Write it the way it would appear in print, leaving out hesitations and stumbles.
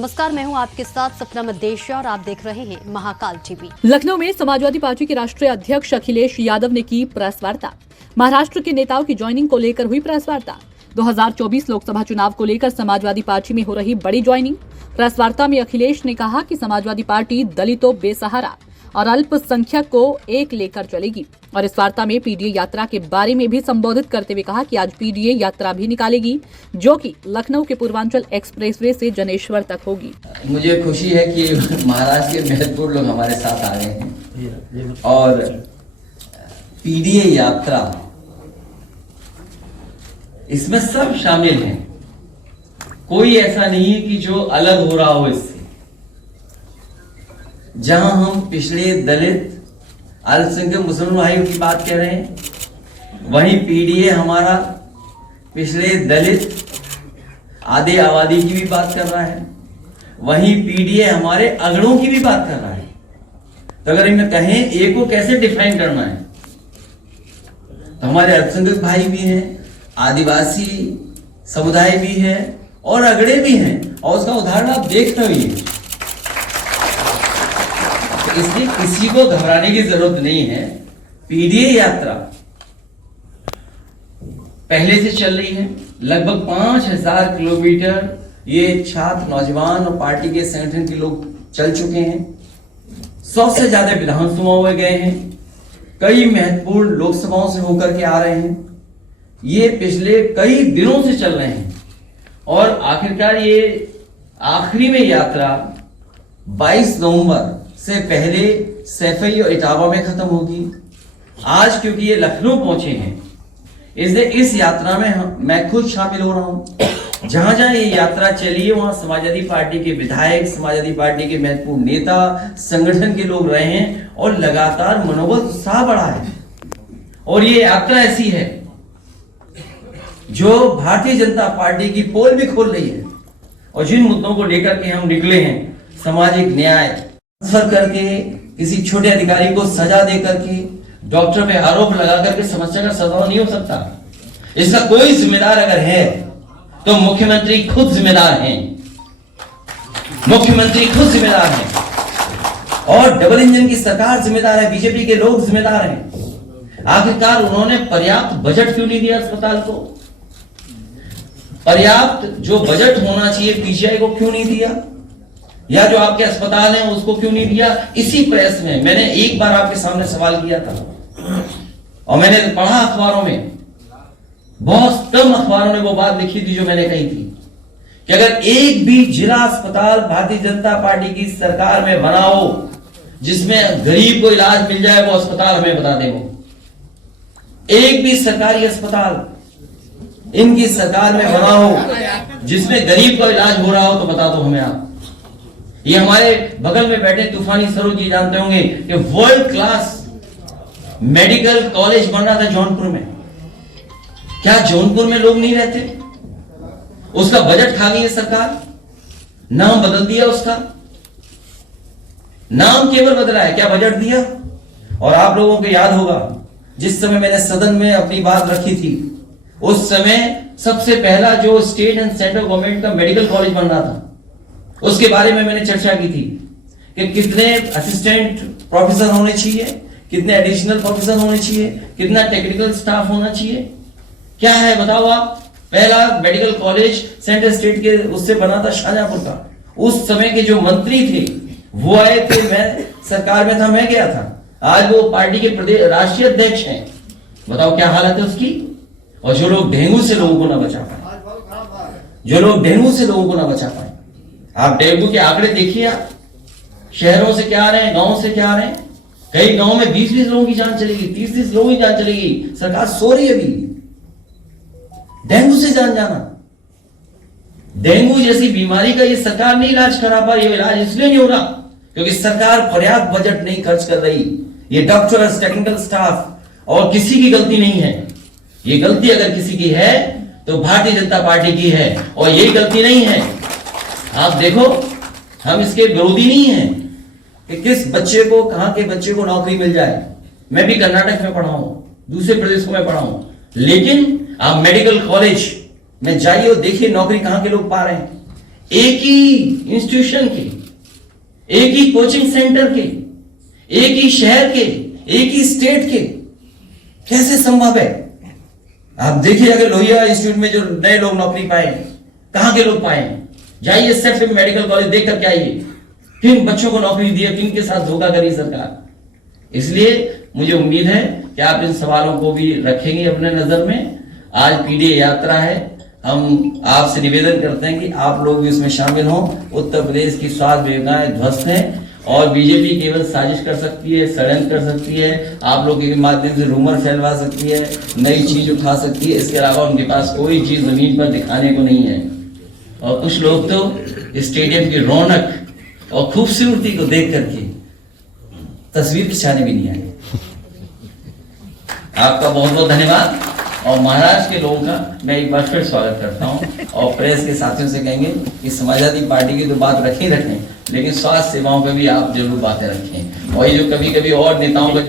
नमस्कार, मैं हूं आपके साथ सपना मदेशिया और आप देख रहे हैं महाकाल टीवी। लखनऊ में समाजवादी पार्टी के राष्ट्रीय अध्यक्ष अखिलेश यादव ने की प्रेस वार्ता। महाराष्ट्र के नेताओं की ज्वाइनिंग को लेकर हुई प्रेस वार्ता। 2024 लोकसभा चुनाव को लेकर समाजवादी पार्टी में हो रही बड़ी ज्वाइनिंग। प्रेस वार्ता में अखिलेश ने कहा कि समाजवादी पार्टी दलितों, बेसहारा और अल्पसंख्यक को एक लेकर चलेगी और इस वार्ता में पीडीए यात्रा के बारे में भी संबोधित करते हुए कहा कि आज पीडीए यात्रा भी निकालेगी जो कि लखनऊ के पूर्वांचल एक्सप्रेसवे से जनेश्वर तक होगी। मुझे खुशी है कि महाराष्ट्र के महत्वपूर्ण लोग हमारे साथ आ गए हैं और पीडीए यात्रा इसमें सब शामिल हैं। कोई ऐसा नहीं है कि जो अलग हो रहा हो इससे। जहां हम पिछड़े, दलित, अल्पसंख्यक मुसलमान भाइयों की बात कर रहे हैं, वहीं पीडीए हमारा पिछड़े, दलित, आधे आबादी की भी बात कर रहा है, वहीं पीडीए हमारे अगड़ों की भी बात कर रहा है। तो अगर इनमें कहें ए को कैसे डिफाइन करना है, तो हमारे अल्पसंख्यक भाई भी हैं, आदिवासी समुदाय भी है और अगड़े भी हैं, और उसका उदाहरण आप देख रहे हैं। तो इसलिए किसी को घबराने की जरूरत नहीं है। पीडीए यात्रा पहले से चल रही है, लगभग 5000 किलोमीटर ये छात्र, नौजवान और पार्टी के संगठन के लोग चल चुके हैं। 100 से ज्यादा विधानसभाओं में गए हैं, कई महत्वपूर्ण लोकसभाओं से होकर के आ रहे हैं। ये पिछले कई दिनों से चल रहे हैं और आखिरकार ये आखिरी में यात्रा 22 नवंबर से पहले सैफई और इटावा में खत्म होगी। आज क्योंकि ये लखनऊ पहुंचे हैं, इसलिए इस यात्रा में मैं खुद शामिल हो रहा हूं। जहां जहां ये यात्रा चली है वहां समाजवादी पार्टी के विधायक, समाजवादी पार्टी के महत्वपूर्ण नेता, संगठन के लोग रहे हैं और लगातार मनोबल, उत्साह बढ़ा है। और ये यात्रा ऐसी है जो भारतीय जनता पार्टी की पोल भी खोल रही है। और जिन मुद्दों को लेकर के हम निकले हैं, सामाजिक न्याय, ट्रांसफर करके किसी छोटे अधिकारी को सजा दे करके, डॉक्टर पे आरोप लगा करके समस्या का समाधान नहीं हो सकता। इसका कोई जिम्मेदार अगर है तो मुख्यमंत्री खुद जिम्मेदार हैं। मुख्यमंत्री खुद जिम्मेदार हैं और डबल इंजन की सरकार जिम्मेदार है, बीजेपी के लोग जिम्मेदार हैं। आखिरकार उन्होंने पर्याप्त बजट क्यों नहीं दिया अस्पताल को? पर्याप्त जो बजट होना चाहिए पीजीआई को क्यों नहीं दिया? या जो आपके अस्पताल हैं उसको क्यों नहीं दिया? इसी प्रेस में मैंने एक बार आपके सामने सवाल किया था और मैंने पढ़ा अखबारों में, बहुत कम अखबारों ने वो बात लिखी थी जो मैंने कही थी कि अगर एक भी जिला अस्पताल भारतीय जनता पार्टी की सरकार में बना हो जिसमें गरीब को इलाज मिल जाए, वो अस्पताल हमें बता दें। वो एक भी सरकारी अस्पताल इनकी सरकार में बना हो जिसमें गरीब का इलाज हो रहा हो तो बता दो हमें आप। ये हमारे बगल में बैठे तूफानी सरोज जी जानते होंगे कि वर्ल्ड क्लास मेडिकल कॉलेज बन रहा था जौनपुर में। क्या जौनपुर में लोग नहीं रहते? उसका बजट खा गई है सरकार, नाम बदल दिया उसका, नाम केवल बदला है, क्या बजट दिया? और आप लोगों को याद होगा जिस समय मैंने सदन में अपनी बात रखी थी, उस समय सबसे पहला जो स्टेट एंड सेंट्रल गवर्नमेंट का मेडिकल कॉलेज बन रहा था, उसके बारे में मैंने चर्चा की थी कि कितने असिस्टेंट प्रोफेसर होने चाहिए, कितने एडिशनल प्रोफेसर होने चाहिए, कितना टेक्निकल स्टाफ होना चाहिए। क्या है बताओ आप? पहला मेडिकल कॉलेज सेंट्रल स्टेट के उससे बना था शाहजहांपुर का। उस समय के जो मंत्री थे वो आए थे, मैं सरकार में था, मैं गया था। आज वो पार्टी के प्रदेश राष्ट्रीय अध्यक्ष हैं। बताओ क्या हालत है उसकी? और जो लोग डेंगू से लोगों को ना बचा पाए, जो लोग डेंगू से लोगों को ना बचा पाए, आप डेंगू के आंकड़े देखिए। आप शहरों से क्या आ रहे हैं, गांव से क्या आ रहे हैं। कई गांव में 20-20 लोगों की जान चलेगी, 30-30 लोगों की जान चलेगी। सरकार सो रही है अभी डेंगू से जान जाना। डेंगू जैसी बीमारी का ये सरकार नहीं इलाज करा पा रही है। इलाज इसलिए नहीं हो रहा क्योंकि सरकार पर्याप्त बजट नहीं खर्च कर रही। ये डॉक्टर्स, टेक्निकल स्टाफ और किसी की गलती नहीं है। ये गलती अगर किसी की है तो भारतीय जनता पार्टी की है और ये गलती नहीं है। आप देखो, हम इसके विरोधी नहीं हैं कि किस बच्चे को, कहां के बच्चे को नौकरी मिल जाए। मैं भी कर्नाटक में पढ़ा हूं, दूसरे प्रदेशों में पढ़ा हूं, लेकिन आप मेडिकल कॉलेज में जाइए और देखिए नौकरी कहां के लोग पा रहे हैं। एक ही इंस्टीट्यूशन के, एक ही कोचिंग सेंटर के, एक ही शहर के, एक ही स्टेट के, कैसे संभव है? आप देखिए, अगर लोहिया इंस्टीट्यूट में जो नए लोग नौकरी पाए, कहां के लोग पाए? जाइए सेफ मेडिकल कॉलेज देख करके आइए, किन बच्चों को नौकरी दी है, किन के साथ धोखा करी सरकार। इसलिए मुझे उम्मीद है कि आप इन सवालों को भी रखेंगे अपने नजर में। आज पीडीए यात्रा है, हम आपसे निवेदन करते हैं कि आप लोग भी इसमें शामिल हों। उत्तर प्रदेश की स्वास्थ्य योजनाएं ध्वस्त हैं और बीजेपी केवल साजिश कर सकती है, षड्यंत्र कर सकती है, आप लोगों के माध्यम से रूमर फैलवा सकती है, नई चीज उठा सकती है। इसके अलावा उनके पास कोई चीज जमीन पर दिखाने को नहीं है। और कुछ लोग तो स्टेडियम की रौनक और खूबसूरती को देख करके तस्वीर खिंचाने भी नहीं आए। आपका बहुत बहुत धन्यवाद। और महाराष्ट्र के लोगों का मैं एक बार फिर स्वागत करता हूं और प्रेस के साथियों से कहेंगे कि समाजवादी पार्टी की तो बात रखें, लेकिन स्वास्थ्य सेवाओं पे भी आप जरूर बातें रखें। और ये जो कभी कभी और नेताओं का